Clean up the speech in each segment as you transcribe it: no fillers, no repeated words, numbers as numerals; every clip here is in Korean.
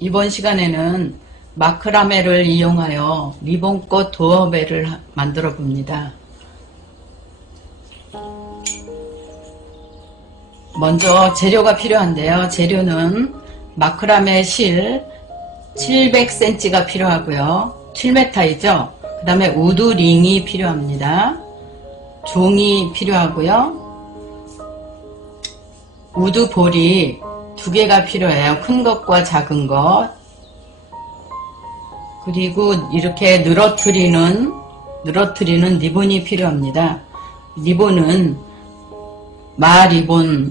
이번 시간에는 마크라메를 이용하여 리본꽃 도어벨을 만들어 봅니다. 먼저 재료가 필요한데요. 재료는 마크라메 실 700cm가 필요하고요. 7m이죠. 그 다음에 우드 링이 필요합니다. 종이 필요하고요. 우드 볼이 2개가 필요해요. 큰 것과 작은 것. 그리고 이렇게 늘어뜨리는 리본이 필요합니다. 리본은 마리본하고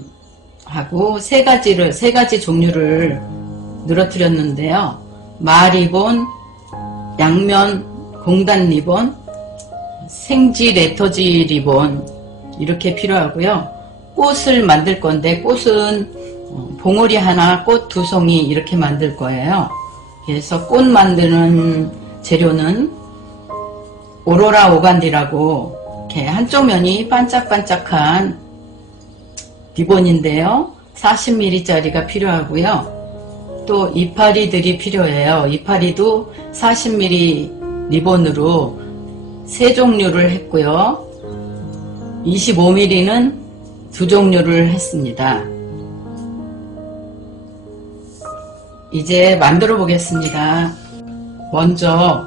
세 가지 종류를 늘어뜨렸는데요. 마리본, 양면 공단 리본, 생지 레터지 리본 이렇게 필요하고요. 꽃을 만들 건데 꽃은 봉오리 하나, 꽃 2송이 이렇게 만들 거예요. 그래서 꽃 만드는 재료는 오로라 오간디라고 이렇게 한쪽 면이 반짝반짝한 리본인데요. 40mm짜리가 필요하고요. 또 이파리들이 필요해요. 이파리도 40mm 리본으로 3종류를 했고요. 25mm는 2종류를 했습니다. 이제 만들어 보겠습니다. 먼저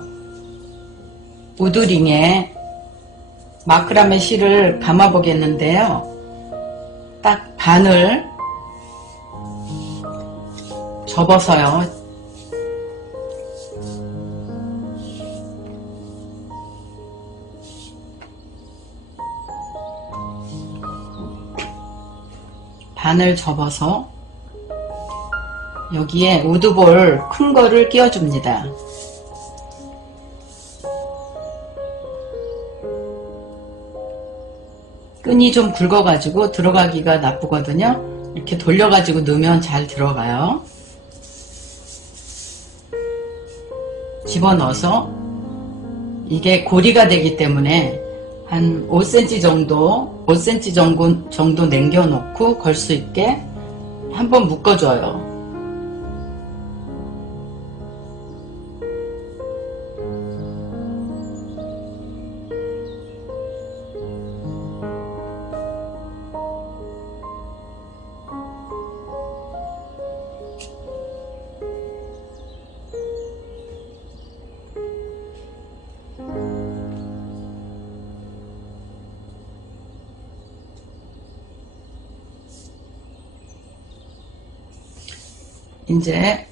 우드링에 마크라메 실을 감아 보겠는데요. 딱 반을 접어서요. 반을 접어서 여기에 우드볼 큰 거를 끼워줍니다. 끈이 좀 굵어가지고 들어가기가 나쁘거든요. 이렇게 돌려가지고 넣으면 잘 들어가요. 집어넣어서 이게 고리가 되기 때문에 한 5cm 정도 남겨놓고 걸 수 있게 한번 묶어줘요. 이제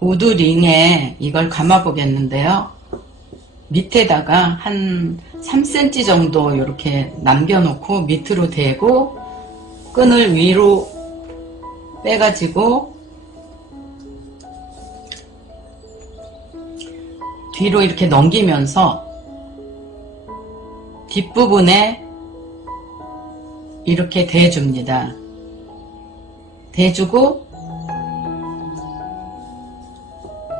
우드링에 이걸 감아 보겠는데요. 밑에다가 한 3cm 정도 이렇게 남겨놓고 밑으로 대고 끈을 위로 빼가지고 뒤로 이렇게 넘기면서 뒷부분에 이렇게 대줍니다. 대주고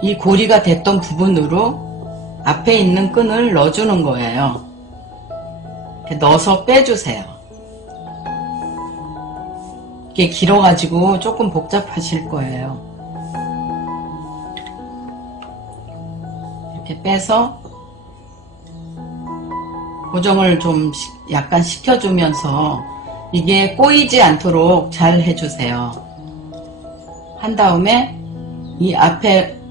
이 고리가 됐던 부분으로 앞에 있는 끈을 넣어주는 거예요. 이렇게 넣어서 빼주세요. 이게 길어가지고 조금 복잡하실 거예요. 이렇게 빼서 고정을 좀 약간 시켜주면서 이게 꼬이지 않도록 잘 해주세요. 한 다음에 이 앞에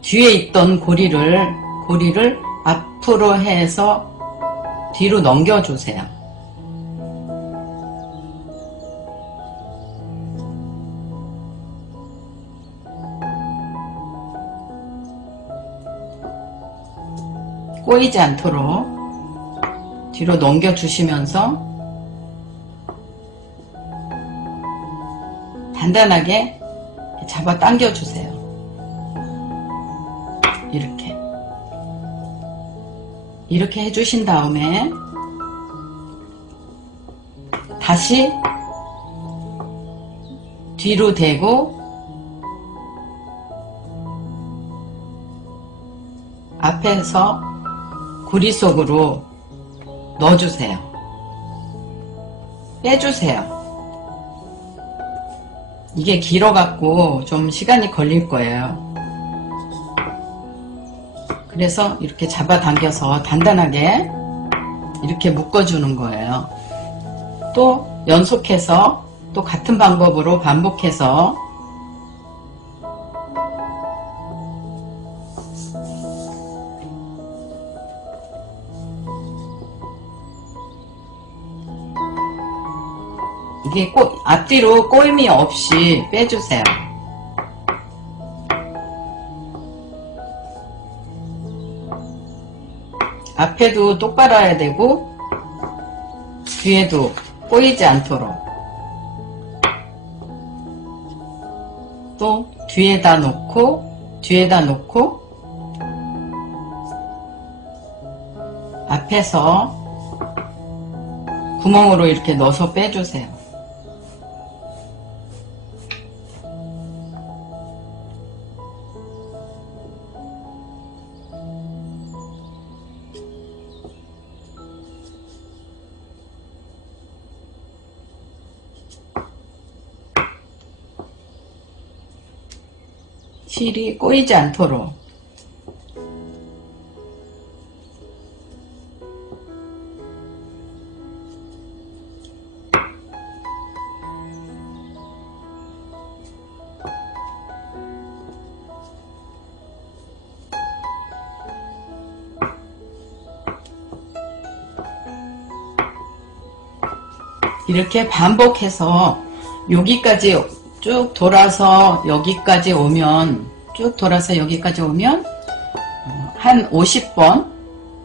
뒤에 있던 고리를 앞으로 해서 뒤로 넘겨주세요. 꼬이지 않도록 뒤로 넘겨주시면서 단단하게 잡아 당겨주세요. 이렇게 해주신 다음에 다시 뒤로 대고 앞에서 고리 속으로 넣어주세요. 빼주세요. 이게 길어갖고 좀 시간이 걸릴 거예요. 그래서 이렇게 잡아당겨서 단단하게 이렇게 묶어주는 거예요. 또 연속해서 또 같은 방법으로 반복해서 이게 앞뒤로 꼬임이 없이 빼주세요. 앞에도 똑바로 해야 되고 뒤에도 꼬이지 않도록 또 뒤에다 놓고 앞에서 구멍으로 이렇게 넣어서 빼주세요. 실이 꼬이지 않도록 이렇게 반복해서 여기까지 쭉 돌아서 여기까지 오면 한 50번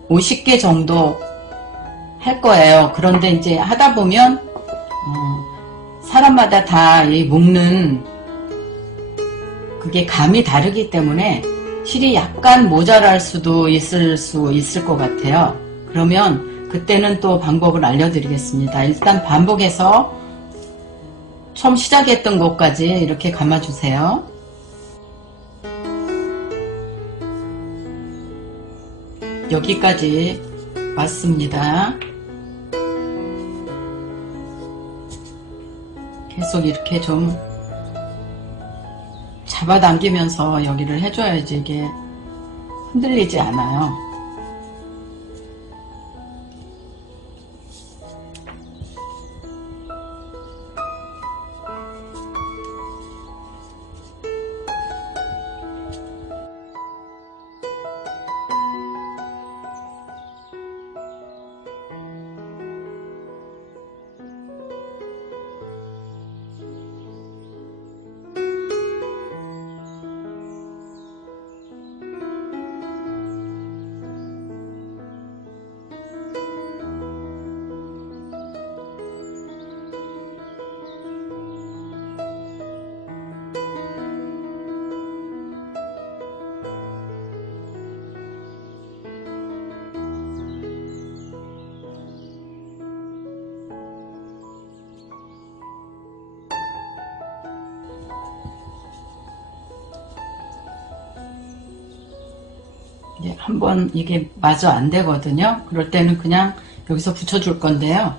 50개 정도 할 거예요. 그런데 이제 하다 보면 사람마다 다 이 묶는 그게 감이 다르기 때문에 실이 약간 모자랄 수도 있을 것 같아요. 그러면 그때는 또 방법을 알려드리겠습니다. 일단 반복해서 처음 시작했던 곳까지 이렇게 감아주세요. 여기까지 왔습니다. 계속 이렇게 좀 잡아당기면서 여기를 해줘야지 이게 흔들리지 않아요. 한번 이게 마저 안 되거든요. 그럴 때는 그냥 여기서 붙여줄 건데요.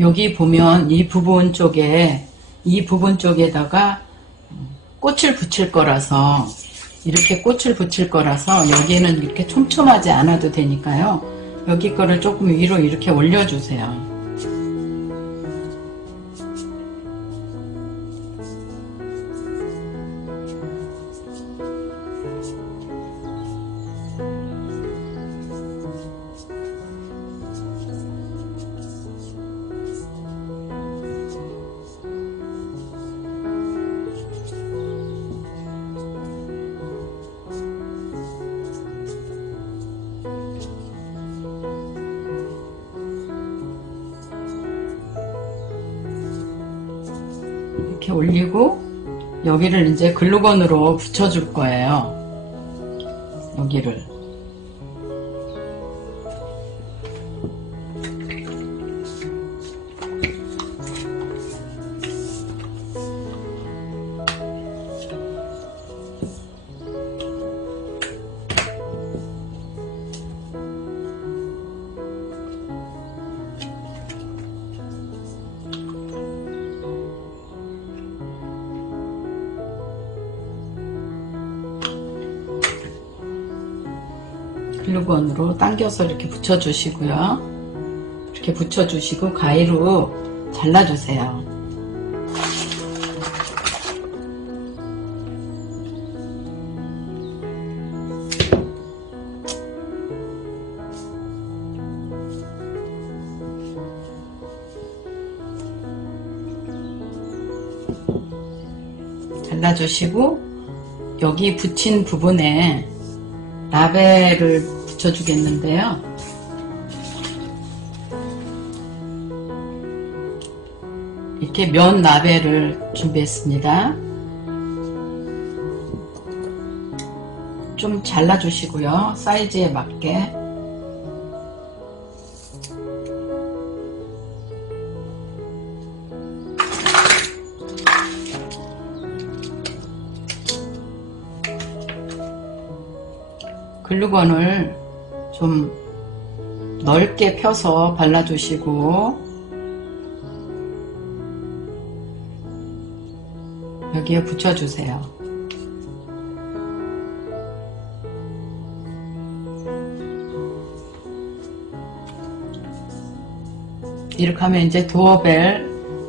여기 보면 이 부분 쪽에다가 꽃을 붙일 거라서 이렇게 꽃을 붙일 거라서 여기는 이렇게 촘촘하지 않아도 되니까요. 여기 거를 조금 위로 이렇게 올려주세요. 이렇게 올리고 여기를 이제 글루건으로 붙여줄 거예요. 여기를 글루건으로 당겨서 이렇게 붙여주시고요. 이렇게 붙여주시고 가위로 잘라주세요. 잘라주시고 여기 붙인 부분에 라벨을 붙여주겠는데요. 이렇게 면 라벨을 준비했습니다. 좀 잘라주시고요. 사이즈에 맞게. 글루건을 좀 넓게 펴서 발라주시고 여기에 붙여주세요. 이렇게 하면 이제 도어벨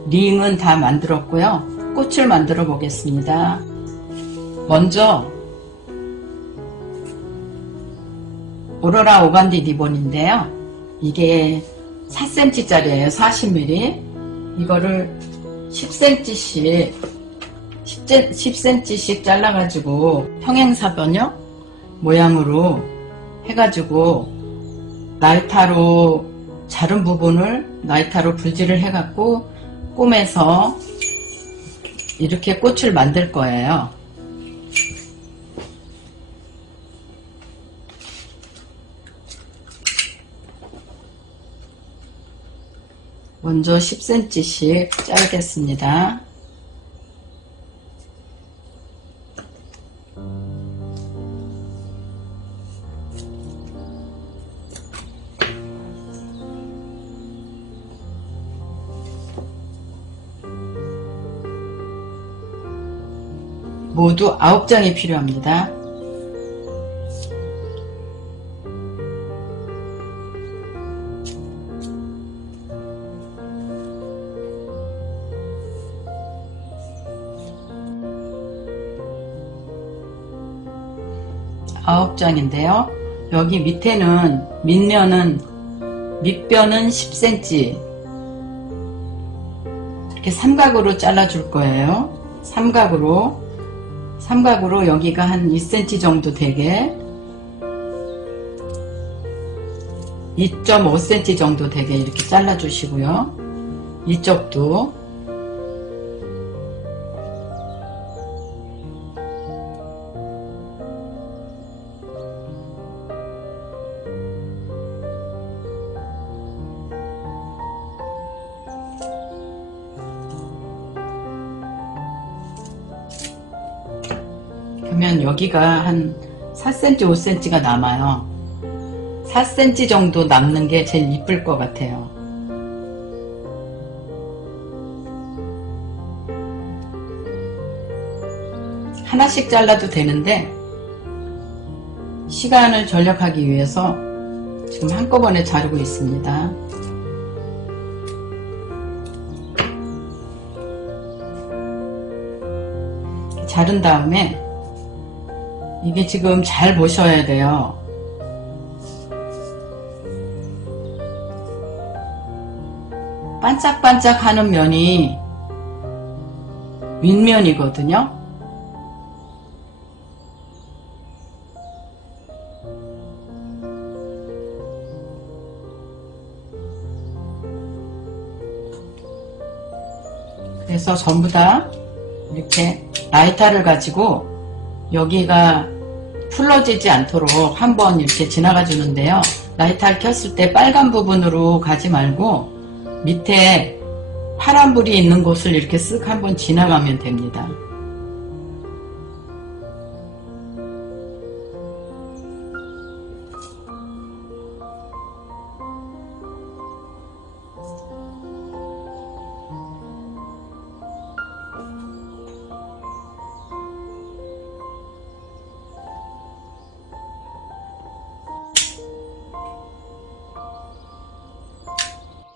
링은 다 만들었고요. 꽃을 만들어 보겠습니다. 먼저 오로라 오간디 리본인데요. 이게 4cm 짜리예요. 40mm. 이거를 10cm씩 10cm씩 잘라가지고 평행사변형 모양으로 해가지고 나이타로 자른 부분을 나이타로 불질을 해갖고 꼬매서 이렇게 꽃을 만들 거예요. 먼저 10cm씩 자르겠습니다. 모두 9장이 필요합니다. 아홉 장인데요. 여기 밑에는 밑면은 밑변은 10cm 이렇게 삼각으로 잘라줄 거예요. 삼각으로 여기가 한 2cm 정도 되게 2.5cm 정도 되게 이렇게 잘라주시고요. 이쪽도 그러면 여기가 한 4cm, 5cm가 남아요. 4cm 정도 남는 게 제일 이쁠 것 같아요. 하나씩 잘라도 되는데 시간을 절약하기 위해서 지금 한꺼번에 자르고 있습니다. 자른 다음에 이게 지금 잘 보셔야 돼요. 반짝반짝 하는 면이 윗면이거든요. 그래서 전부 다 이렇게 라이터를 가지고 여기가 풀러지지 않도록 한번 이렇게 지나가 주는데요. 라이터를 켰을 때 빨간 부분으로 가지 말고 밑에 파란 불이 있는 곳을 이렇게 쓱 한번 지나가면 됩니다.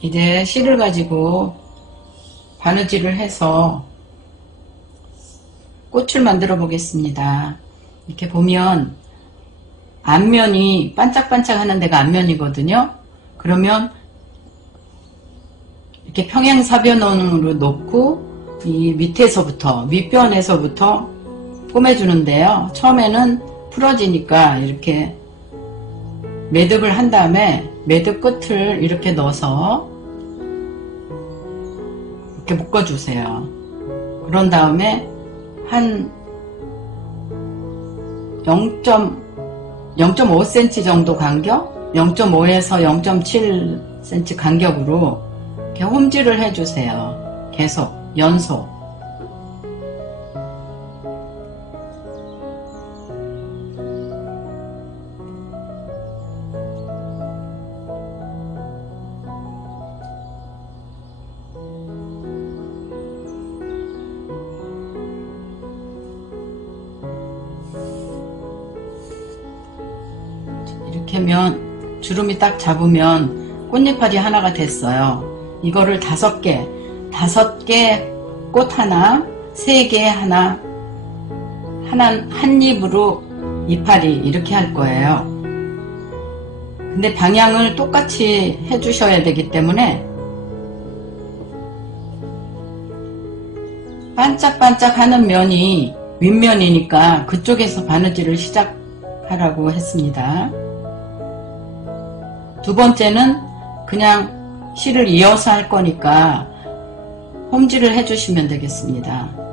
이제 실을 가지고 바느질을 해서 꽃을 만들어 보겠습니다. 이렇게 보면 앞면이 반짝반짝 하는 데가 앞면이거든요. 그러면 이렇게 평행사변으로 놓고 이 밑에서부터 윗변에서부터 꼬매주는데요. 처음에는 풀어지니까 이렇게 매듭을 한 다음에 매듭 끝을 이렇게 넣어서 이렇게 묶어주세요. 그런 다음에 한 0.5cm 정도 간격, 0.5에서 0.7cm 간격으로 이렇게 홈질을 해주세요. 계속 연속. 이렇게 하면 주름이 딱 잡으면 꽃잎알이 하나가 됐어요. 이거를 5개 꽃 하나, 3개 하나, 한 입으로 이파리 이렇게 할 거예요. 근데 방향을 똑같이 해주셔야 되기 때문에 반짝반짝 하는 면이 윗면이니까 그쪽에서 바느질을 시작하라고 했습니다. 두 번째는 그냥 실을 이어서 할 거니까 홈질을 해주시면 되겠습니다.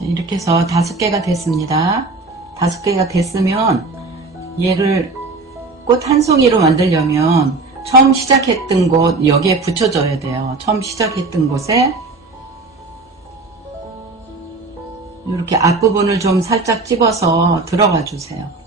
이렇게 해서 5개가 됐습니다. 5개가 됐으면 얘를 꽃 한 송이로 만들려면 처음 시작했던 곳 여기에 붙여줘야 돼요. 처음 시작했던 곳에 이렇게 앞부분을 좀 살짝 집어서 들어가 주세요.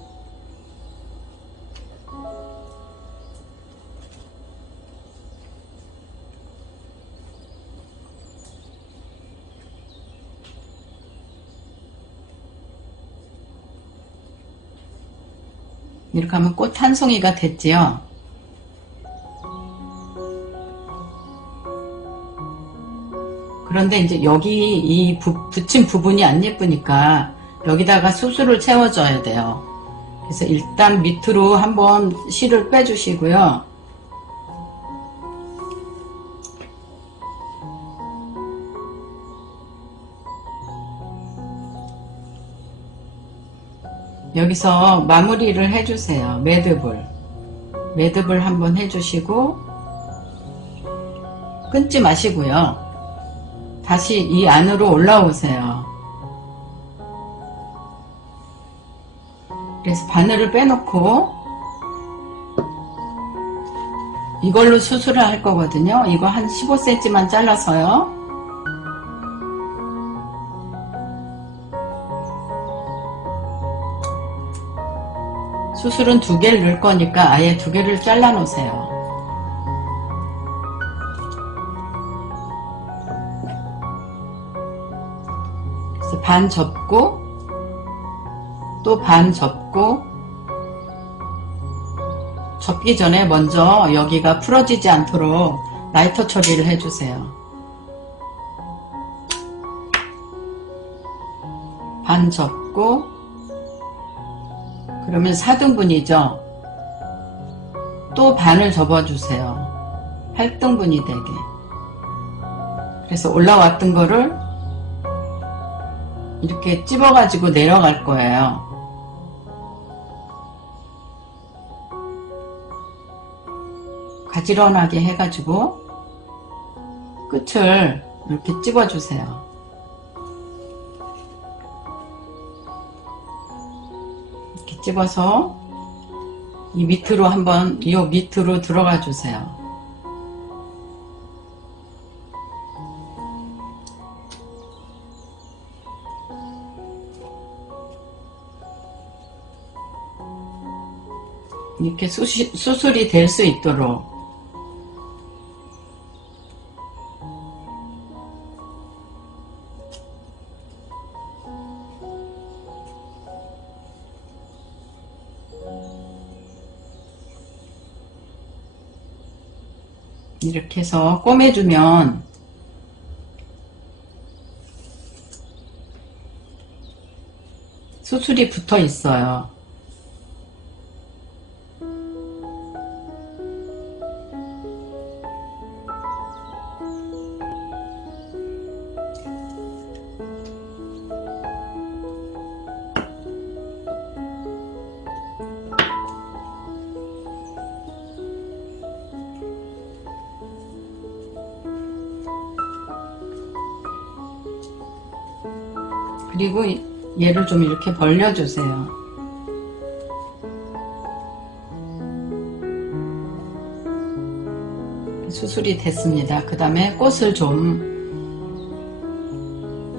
이렇게 하면 꽃 한 송이가 됐지요. 그런데 이제 여기 이 붙인 부분이 안 예쁘니까 여기다가 수술을 채워줘야 돼요. 그래서 일단 밑으로 한번 실을 빼주시고요. 여기서 마무리를 해주세요. 매듭을 한번 해주시고 끊지 마시고요. 다시 이 안으로 올라오세요. 그래서 바늘을 빼놓고 이걸로 수술을 할 거거든요. 이거 한 15cm만 잘라서요. 수술은 2개를 넣을 거니까 아예 2개를 잘라 놓으세요. 그래서 반 접고 또 반 접고 접기 전에 먼저 여기가 풀어지지 않도록 라이터 처리를 해주세요. 반 접고, 그러면 4등분이죠. 또 반을 접어주세요. 8등분이 되게. 그래서 올라왔던 거를 이렇게 찝어가지고 내려갈 거예요. 가지런하게 해가지고 끝을 이렇게 찝어주세요. 이렇게 찝어서 이 밑으로 한번, 이 밑으로 들어가 주세요. 이렇게 수술이 될 수 있도록. 이렇게 해서 꼬매주면 수술이 붙어 있어요. 그리고 얘를 좀 이렇게 벌려주세요. 수술이 됐습니다. 그 다음에 꽃을 좀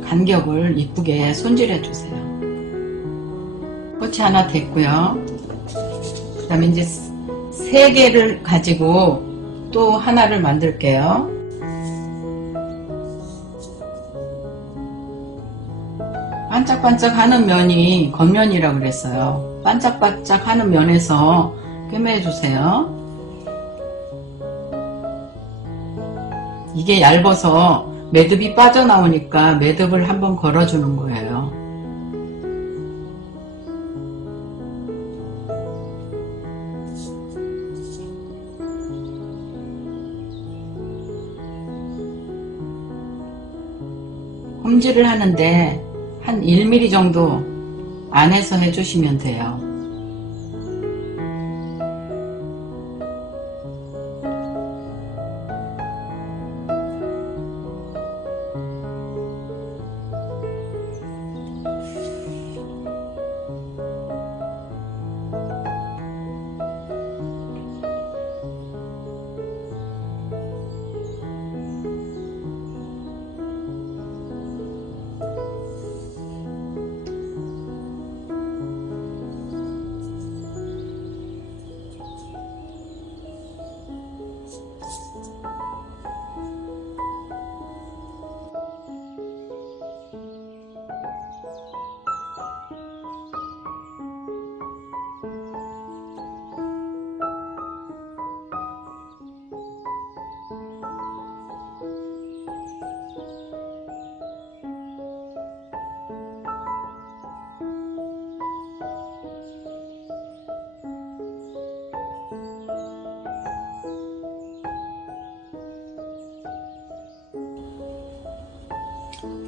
간격을 이쁘게 손질해 주세요. 꽃이 하나 됐고요. 그 다음에 이제 3개를 가지고 또 하나를 만들게요. 반짝반짝 하는 면이 겉면이라고 그랬어요. 반짝반짝 하는 면에서 꿰매주세요. 이게 얇아서 매듭이 빠져나오니까 매듭을 한번 걸어주는 거예요. 홈질을 하는데 한 1mm 정도 안에서 해주시면 돼요.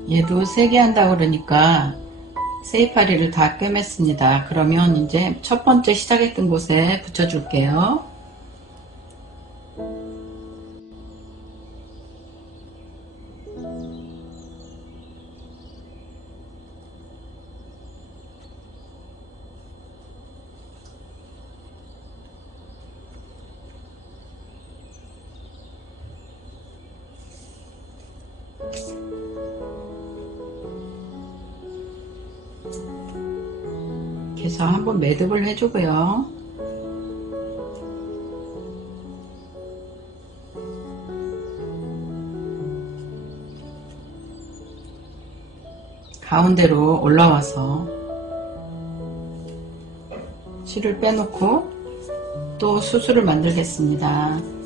얘도 3개 한다고 그러니까 세이파리를 다 꿰맸습니다. 그러면 이제 첫 번째 시작했던 곳에 붙여줄게요. 그래서 한번 매듭을 해주고요. 가운데로 올라와서 실을 빼놓고 또 수술을 만들겠습니다.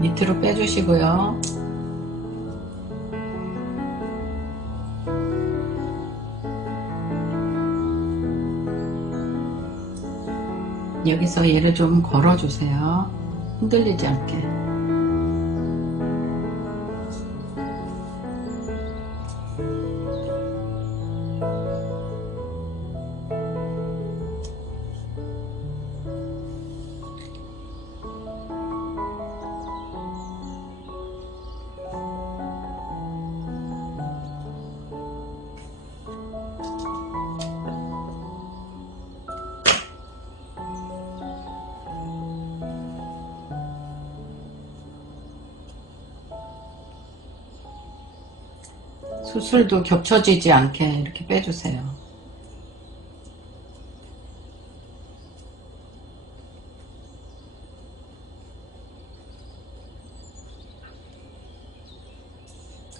밑으로 빼주시고요. 여기서 얘를 좀 걸어주세요. 흔들리지 않게. 수술도 겹쳐지지 않게 이렇게 빼주세요.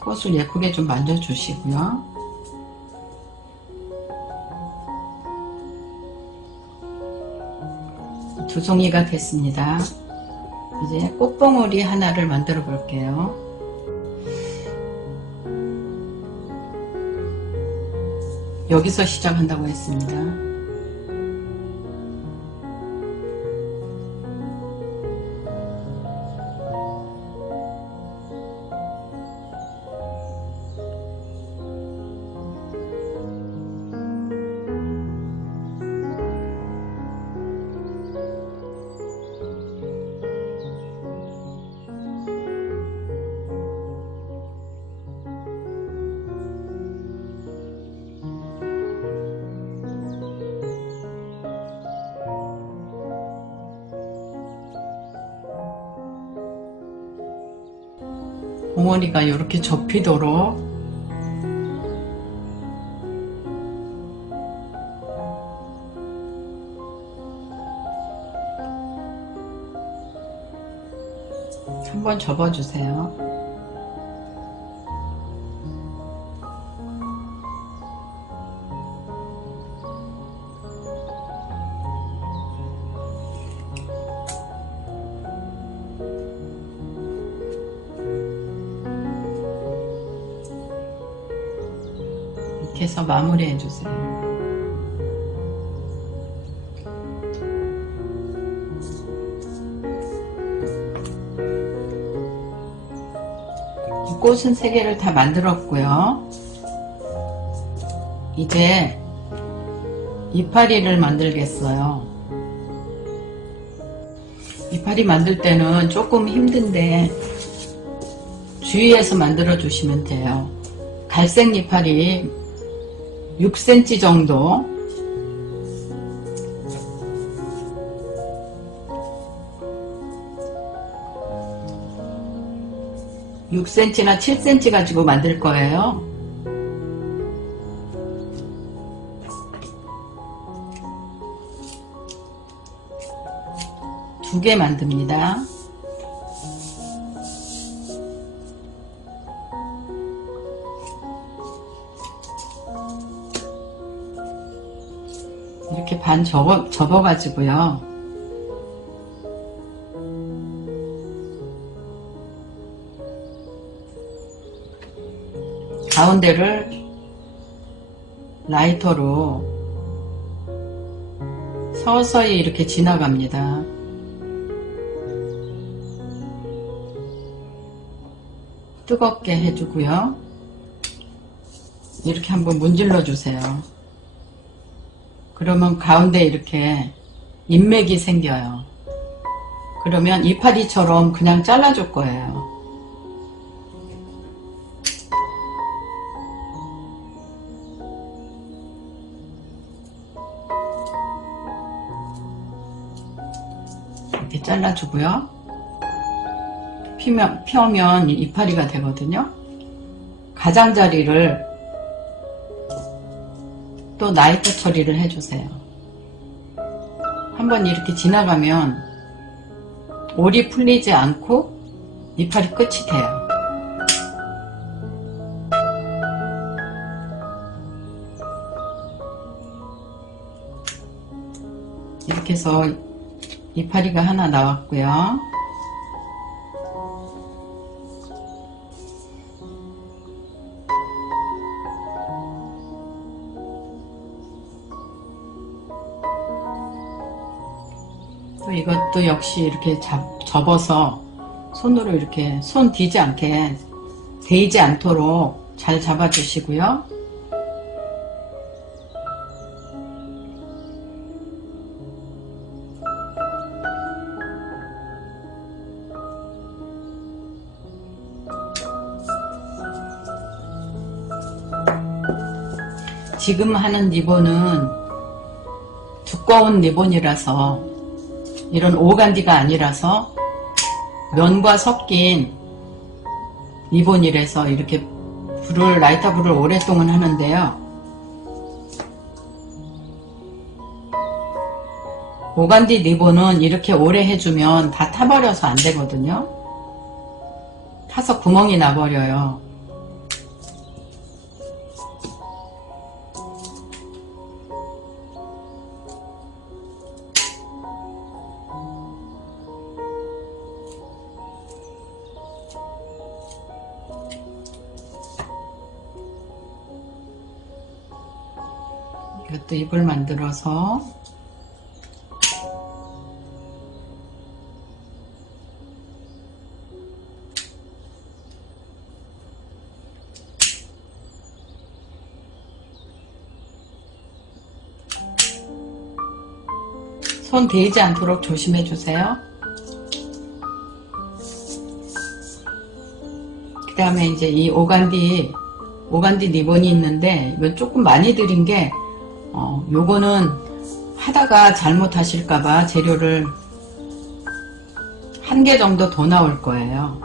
꽃을 예쁘게 좀 만져주시고요. 두 송이가 됐습니다. 이제 꽃봉오리 하나를 만들어 볼게요. 여기서 시작한다고 했습니다. 봉오리가 이렇게 접히도록 한번 접어주세요. 이렇게 해서 마무리 해주세요. 꽃은 3개를 다 만들었고요. 이제 이파리를 만들겠어요. 이파리 만들 때는 조금 힘든데 주의해서 만들어 주시면 돼요. 갈색 이파리 6cm 정도, (6cm나 7cm) 가지고 만들 거예요. 두 개 만듭니다. 이렇게 반 접어가지고요. 가운데를 라이터로 서서히 이렇게 지나갑니다. 뜨겁게 해주고요. 이렇게 한번 문질러 주세요. 그러면 가운데 이렇게 인맥이 생겨요. 그러면 이파리처럼 그냥 잘라줄 거예요. 이렇게 잘라주고요. 펴면 이파리가 되거든요. 가장자리를 또 나이트 처리를 해주세요. 한번 이렇게 지나가면 올이 풀리지 않고 이파리 끝이 돼요. 이렇게 해서 이파리가 하나 나왔고요. 또 이것도 역시 이렇게 접어서 손으로 이렇게 손 뒤지 않게 데이지 않도록 잘 잡아주시고요. 지금 하는 리본은 두꺼운 리본이라서 이런 오간디가 아니라서 면과 섞인 리본이라서 이렇게 라이터 불을 오랫동안 하는데요. 오간디 리본은 이렇게 오래 해주면 다 타버려서 안 되거든요. 타서 구멍이 나버려요. 이것도 잎을 만들어서 손 데이지 않도록 조심해 주세요. 그 다음에 이제 이 오간디 리본이 있는데 이건 조금 많이 들인 게 요거는 하다가 잘못하실까봐 재료를 1개 정도 더 나올 거예요.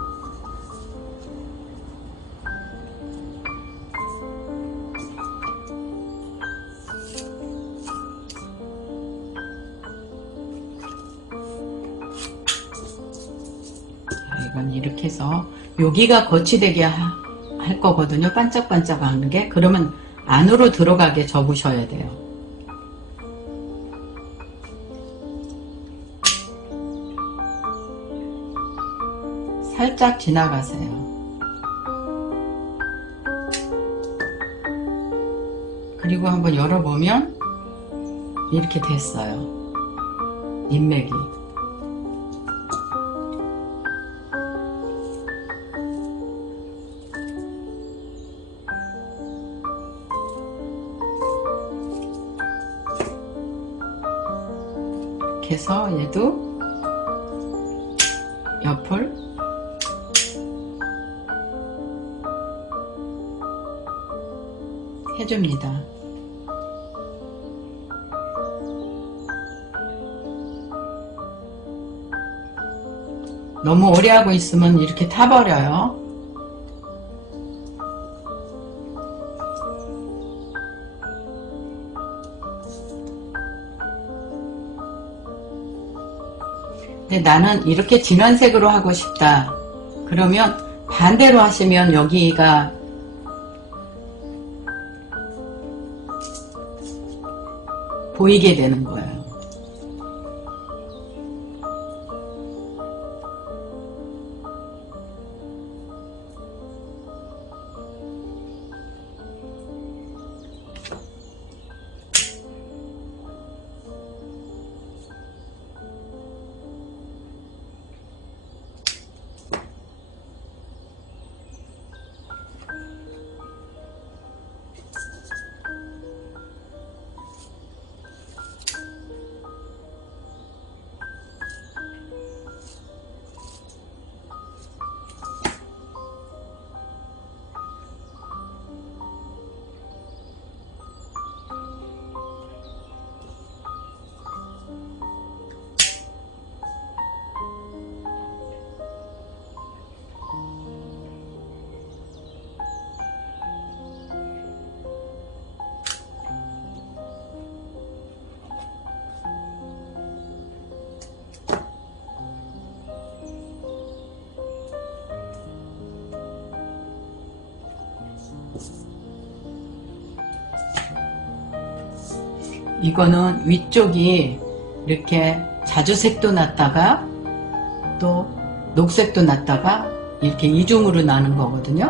이건 이렇게 해서 여기가 거치되게 할 거거든요. 반짝반짝 하는 게. 그러면 안으로 들어가게 접으셔야 돼요. 살짝 지나가세요. 그리고 한번 열어보면 이렇게 됐어요. 인맥이. 이렇게 해서 얘도 옆을 해줍니다. 너무 오래 하고 있으면 이렇게 타버려요. 근데 나는 이렇게 진한 색으로 하고 싶다. 그러면 반대로 하시면 여기가 보이게 되는 거예요. 이거는 위쪽이 이렇게 자주색도 났다가 또 녹색도 났다가 이렇게 이중으로 나는 거거든요.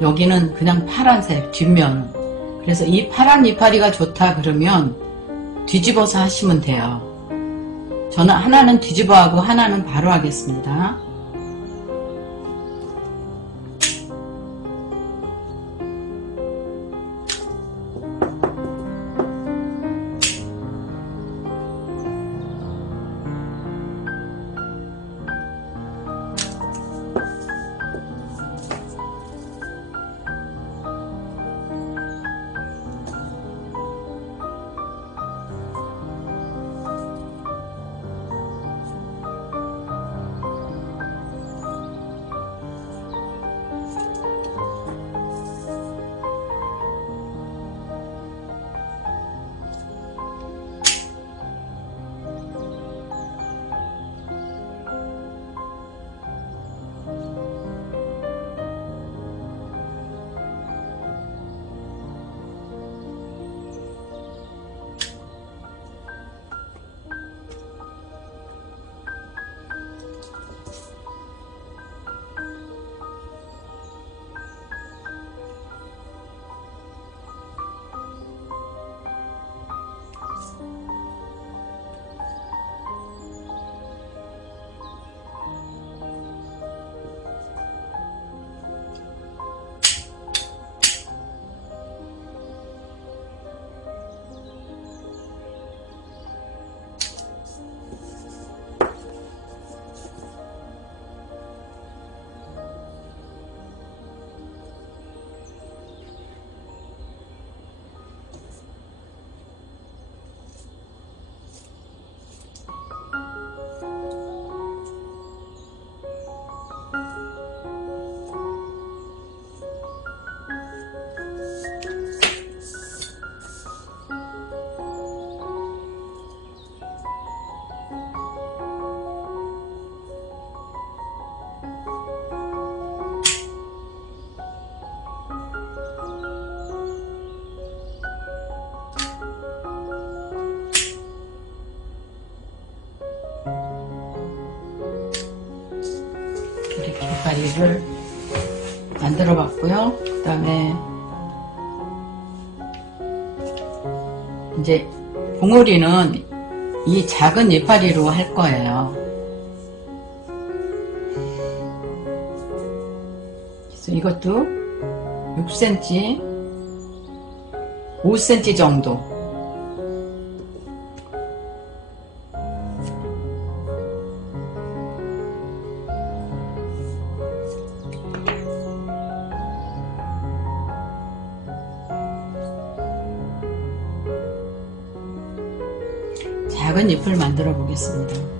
여기는 그냥 파란색 뒷면. 그래서 이 파란 이파리가 좋다 그러면 뒤집어서 하시면 돼요. 저는 하나는 뒤집어 하고 하나는 바로 하겠습니다. 이렇게 다리를 만들어 봤고요. 그 다음에 이제 봉오리는 이 작은 이파리로 할 거예요. 그래서 이것도 6cm, 5cm 정도. 작은 잎을 만들어 보겠습니다.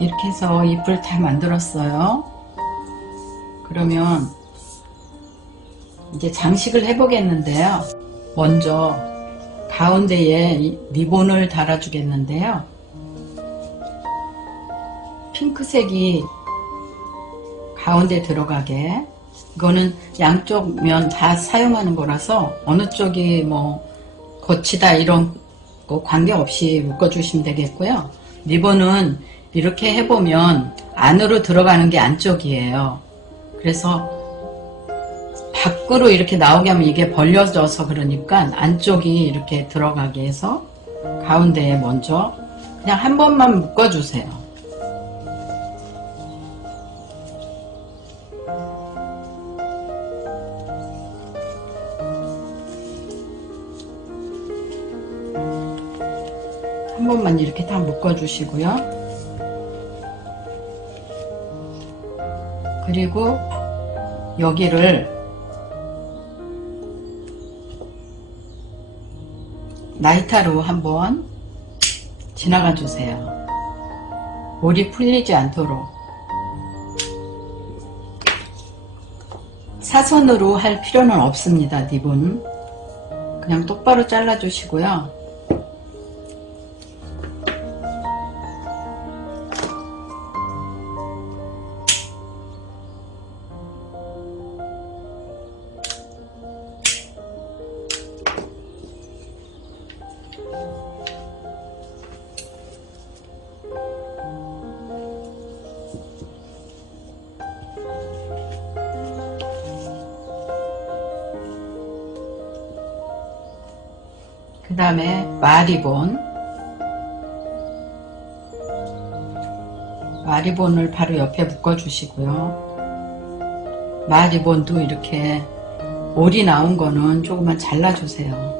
이렇게 해서 잎을 다 만들었어요. 그러면 이제 장식을 해 보겠는데요. 먼저 가운데에 이 리본을 달아주겠는데요. 핑크색이 가운데 들어가게, 이거는 양쪽 면 다 사용하는 거라서 어느 쪽이 뭐 거치다 이런 거 관계없이 묶어주시면 되겠고요. 리본은 이렇게 해보면 안으로 들어가는 게 안쪽이에요. 그래서 밖으로 이렇게 나오게 하면 이게 벌려져서 그러니까 안쪽이 이렇게 들어가게 해서 가운데에 먼저 그냥 한 번만 묶어주세요. 한 번만 이렇게 다 묶어주시고요. 그리고 여기를 나이타로 한번 지나가 주세요. 올이 풀리지 않도록. 사선으로 할 필요는 없습니다. 리본 그냥 똑바로 잘라 주시고요. 그 다음에 마리본을 바로 옆에 묶어 주시고요. 마리본도 이렇게 올이 나온 거는 조금만 잘라 주세요.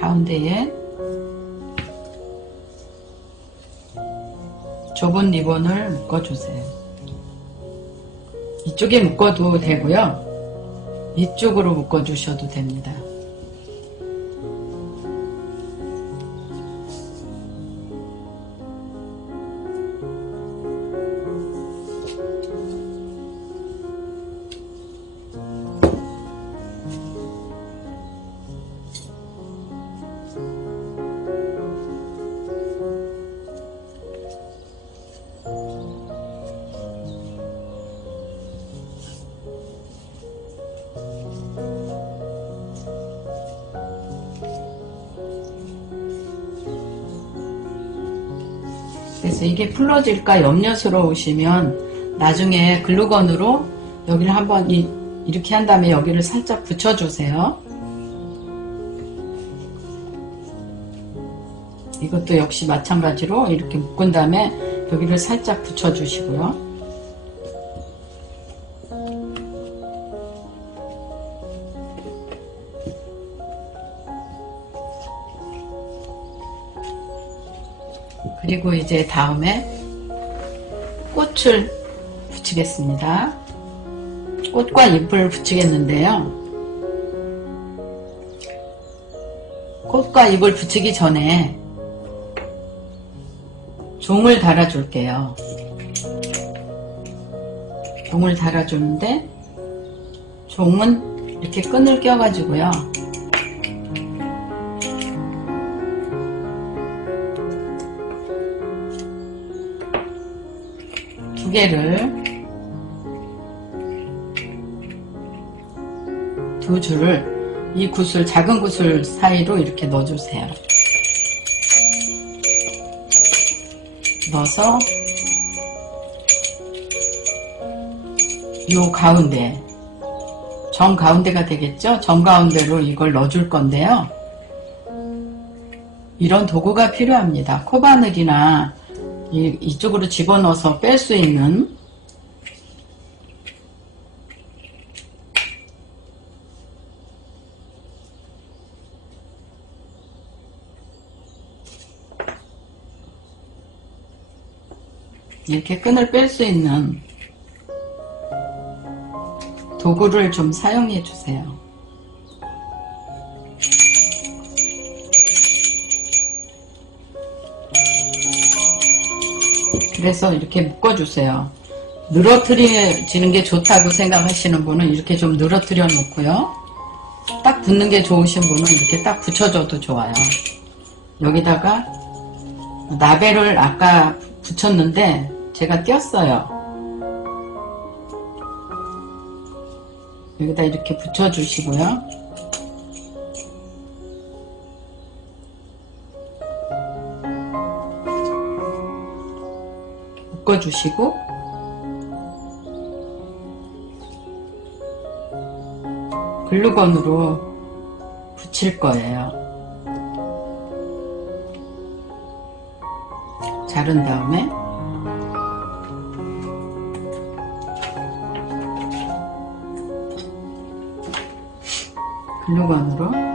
가운데에 좁은 리본을 묶어주세요. 이쪽에 묶어도 되고요. 이쪽으로 묶어주셔도 됩니다. 그래서 이게 풀러질까 염려스러우시면 나중에 글루건으로 여기를 한번 이렇게 한 다음에 여기를 살짝 붙여주세요. 이것도 역시 마찬가지로 이렇게 묶은 다음에 여기를 살짝 붙여주시고요. 그리고 이제 다음에 꽃을 붙이겠습니다. 꽃과 잎을 붙이겠는데요. 꽃과 잎을 붙이기 전에 종을 달아줄게요. 종을 달아주는데 종은 이렇게 끈을 껴가지고요. 두 개를 두 줄을 이 구슬 작은 구슬 사이로 이렇게 넣어주세요. 넣어서 요 가운데 정 가운데가 되겠죠? 정 가운데로 이걸 넣어줄 건데요. 이런 도구가 필요합니다. 코바늘이나 이쪽으로 집어넣어서 뺄 수 있는 이렇게 끈을 뺄 수 있는 도구를 좀 사용해 주세요. 그래서 이렇게 묶어주세요. 늘어뜨리지는 게 좋다고 생각하시는 분은 이렇게 좀 늘어뜨려 놓고요. 딱 붙는 게 좋으신 분은 이렇게 딱 붙여줘도 좋아요. 여기다가 나벨을 아까 붙였는데 제가 띄었어요. 여기다 이렇게 붙여주시고요. 묶어주시고 글루건으로 붙일 거예요. 자른 다음에 글루건으로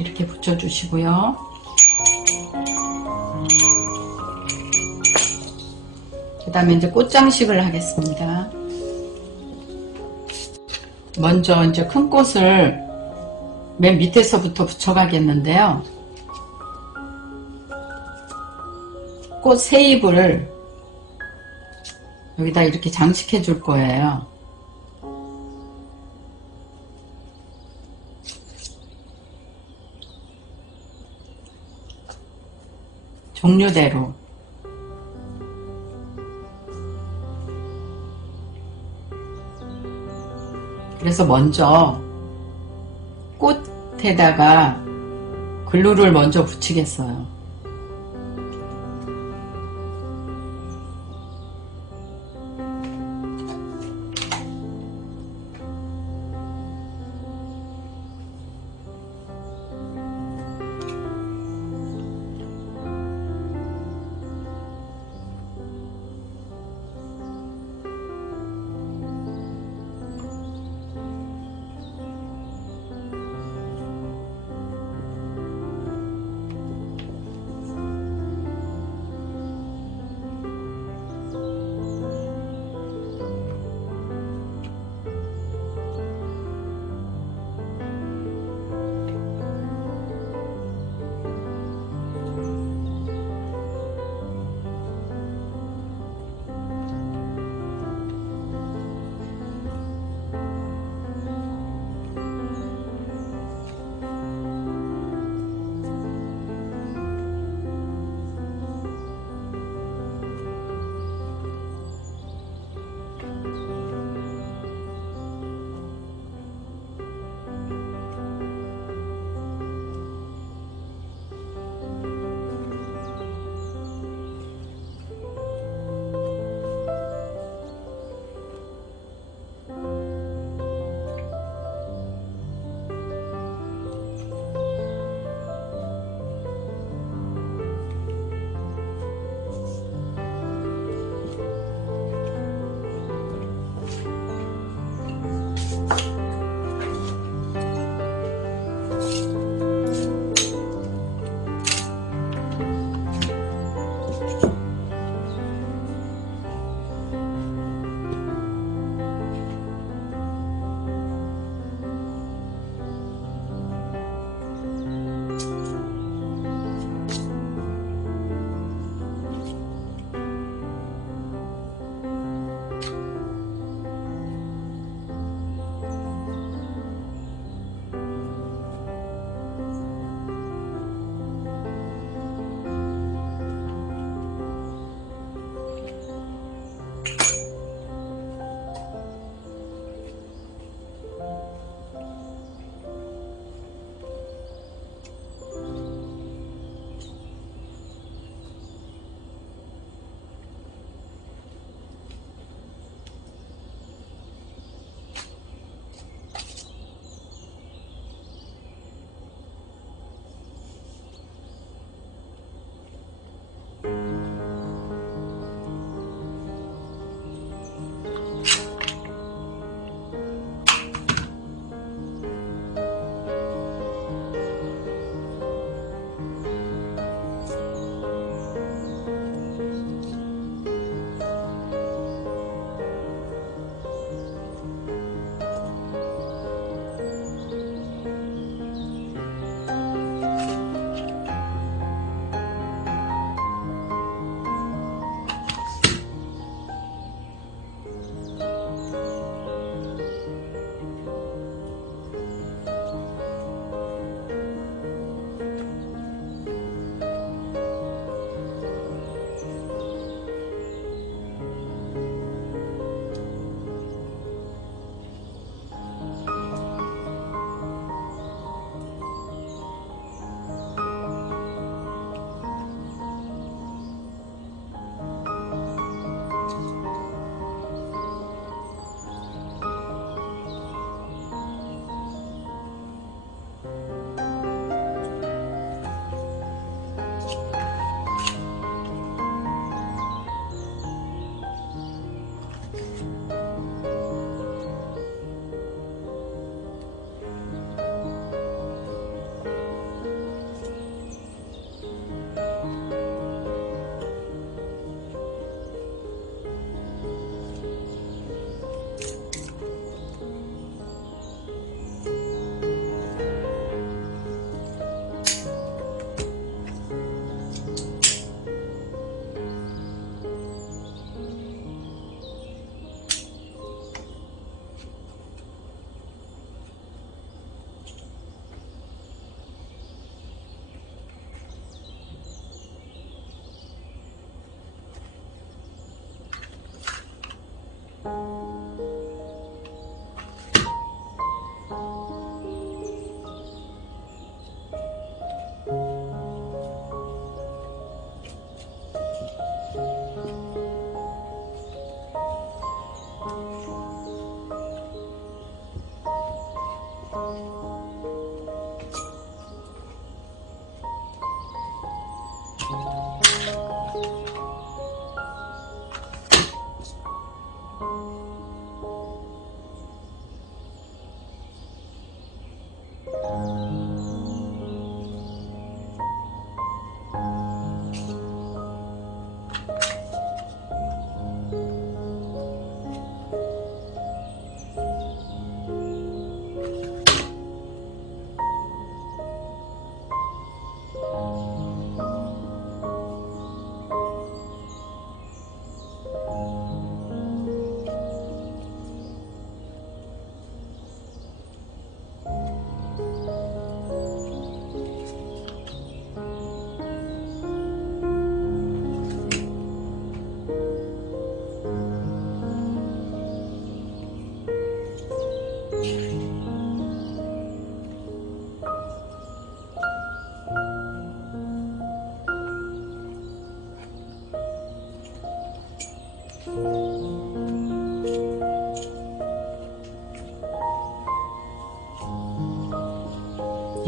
이렇게 붙여주시고요. 그 다음에 이제 꽃장식을 하겠습니다. 먼저 이제 큰 꽃을 맨 밑에서부터 붙여가겠는데요. 꽃 세 잎을 여기다 이렇게 장식해 줄 거예요. 종류대로. 그래서 먼저 꽃에다가 글루를 먼저 붙이겠어요.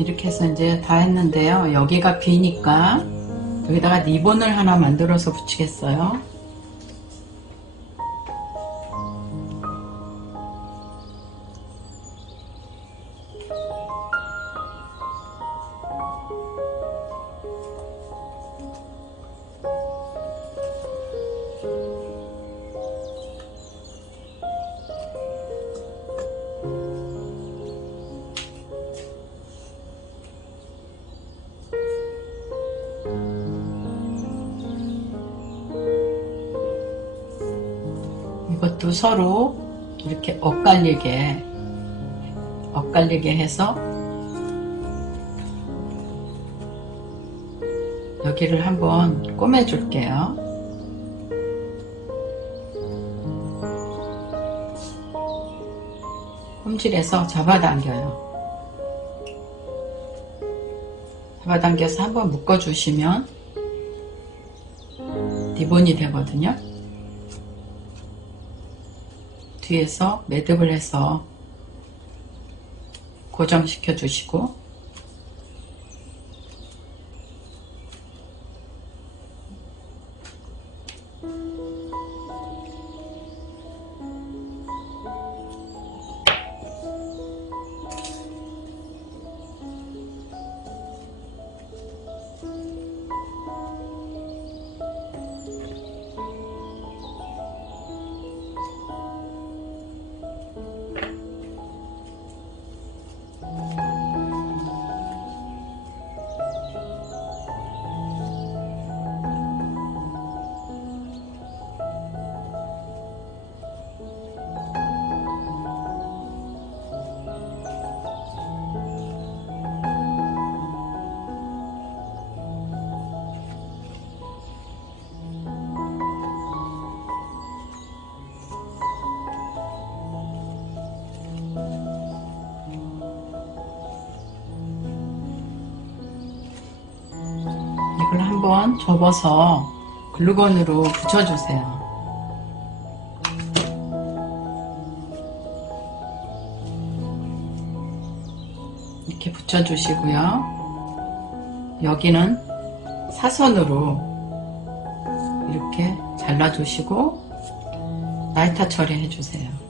이렇게 해서 이제 다 했는데요. 여기가 비니까 여기다가 리본을 하나 만들어서 붙이겠어요. 이것도 서로 이렇게 엇갈리게 해서 여기를 한번 꼬매 줄게요. 홈질해서 잡아당겨요. 잡아당겨서 한번 묶어 주시면 리본이 되거든요. 뒤에서 매듭을 해서 고정시켜 주시고, 이걸 한번 접어서 글루건으로 붙여주세요. 이렇게 붙여주시고요. 여기는 사선으로 이렇게 잘라주시고 라이터 처리해주세요.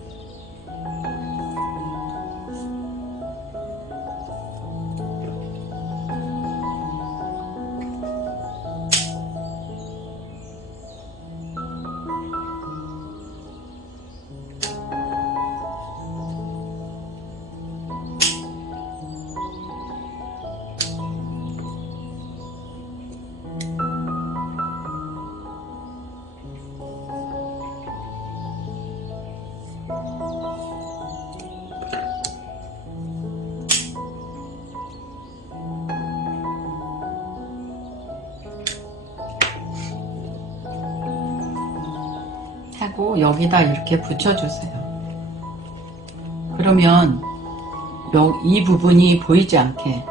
하고 여기다 이렇게 붙여주세요. 그러면 이 부분이 보이지 않게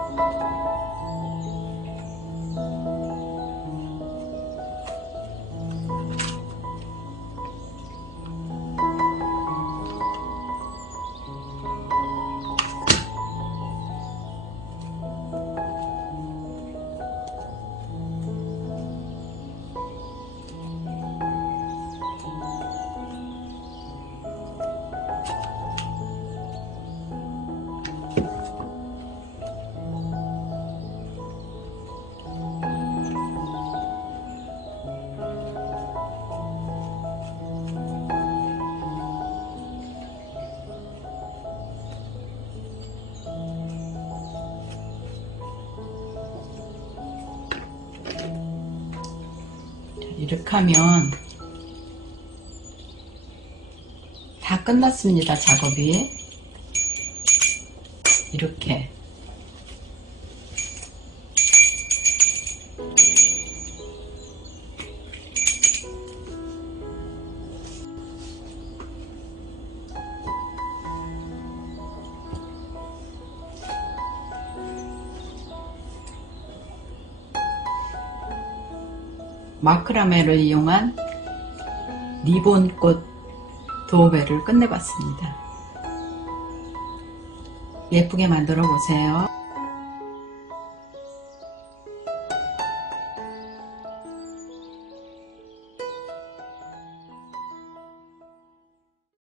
이렇게 하면 다 끝났습니다. 작업이 이렇게 마크라메를 이용한 리본꽃 도어벨을 끝내봤습니다. 예쁘게 만들어 보세요.